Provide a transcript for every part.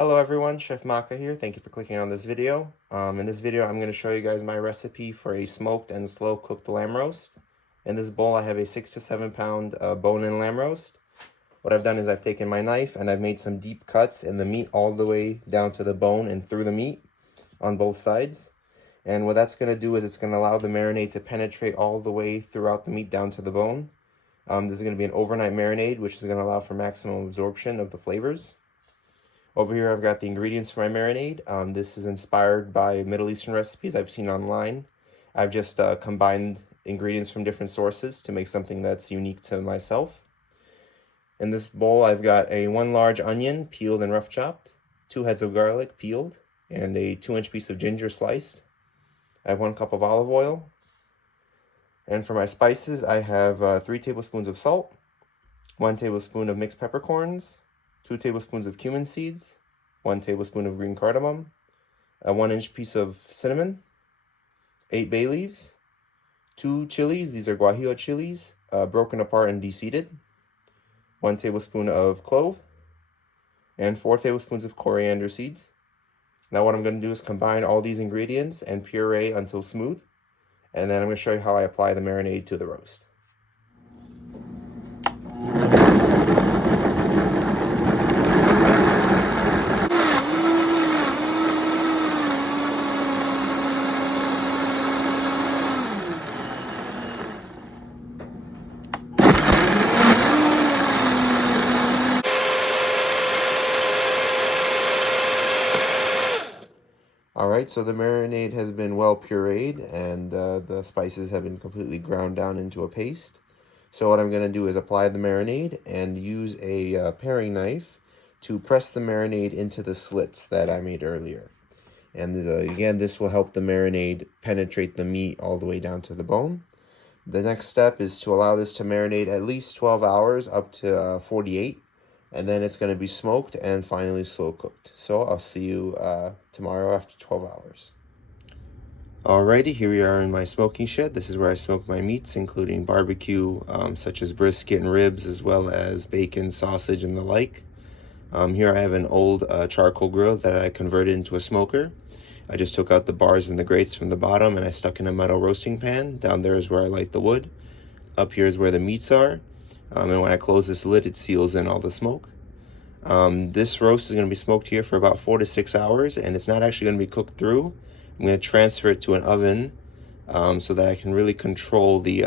Hello everyone, Chef Maka here. Thank you for clicking on this video. In this video, I'm going to show you guys my recipe for a smoked and slow cooked lamb roast. In this bowl, I have a 6 to 7 pound bone-in lamb roast. What I've done is I've taken my knife and I've made some deep cuts in the meat all the way down to the bone and through the meat on both sides. And what that's going to do is it's going to allow the marinade to penetrate all the way throughout the meat down to the bone. This is going to be an overnight marinade, which is going to allow for maximum absorption of the flavors. Over here, I've got the ingredients for my marinade. This is inspired by Middle Eastern recipes I've seen online. I've just combined ingredients from different sources to make something that's unique to myself. In this bowl, I've got a 1 large onion, peeled and rough chopped, 2 heads of garlic, peeled, and a 2-inch piece of ginger sliced. I have 1 cup of olive oil. And for my spices, I have 3 tablespoons of salt, 1 tablespoon of mixed peppercorns, 2 tablespoons of cumin seeds, 1 tablespoon of green cardamom, a 1-inch piece of cinnamon, 8 bay leaves, 2 chilies, these are guajillo chilies, broken apart and deseeded, 1 tablespoon of clove, and 4 tablespoons of coriander seeds. Now what I'm going to do is combine all these ingredients and puree until smooth, and then I'm going to show you how I apply the marinade to the roast. Alright, so the marinade has been well pureed and the spices have been completely ground down into a paste. So what I'm going to do is apply the marinade and use a paring knife to press the marinade into the slits that I made earlier. And again, this will help the marinade penetrate the meat all the way down to the bone. The next step is to allow this to marinate at least 12 hours up to 48. And then it's going to be smoked and finally slow cooked. So I'll see you tomorrow after 12 hours. Alrighty, here we are in my smoking shed. This is where I smoke my meats, including barbecue, such as brisket and ribs, as well as bacon, sausage, and the like. Here I have an old charcoal grill that I converted into a smoker. I just took out the bars and the grates from the bottom and I stuck in a metal roasting pan. Down there is where I light the wood. Up here is where the meats are. And when I close this lid, it seals in all the smoke. This roast is going to be smoked here for about 4 to 6 hours, and it's not actually going to be cooked through. I'm going to transfer it to an oven so that I can really control the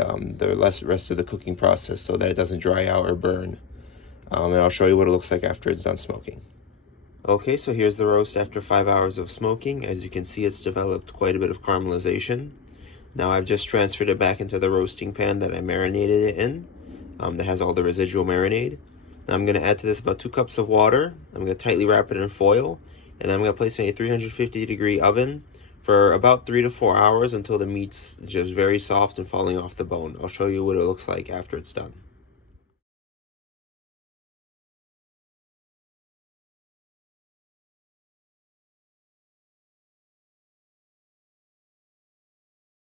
rest of the cooking process so that it doesn't dry out or burn. And I'll show you what it looks like after it's done smoking. Okay, so here's the roast after 5 hours of smoking. As you can see, it's developed quite a bit of caramelization. Now I've just transferred it back into the roasting pan that I marinated it in. That has all the residual marinade. Now I'm going to add to this about 2 cups of water. I'm going to tightly wrap it in foil, and then I'm going to place it in a 350-degree oven for about 3 to 4 hours until the meat's just very soft and falling off the bone. I'll show you what it looks like after it's done.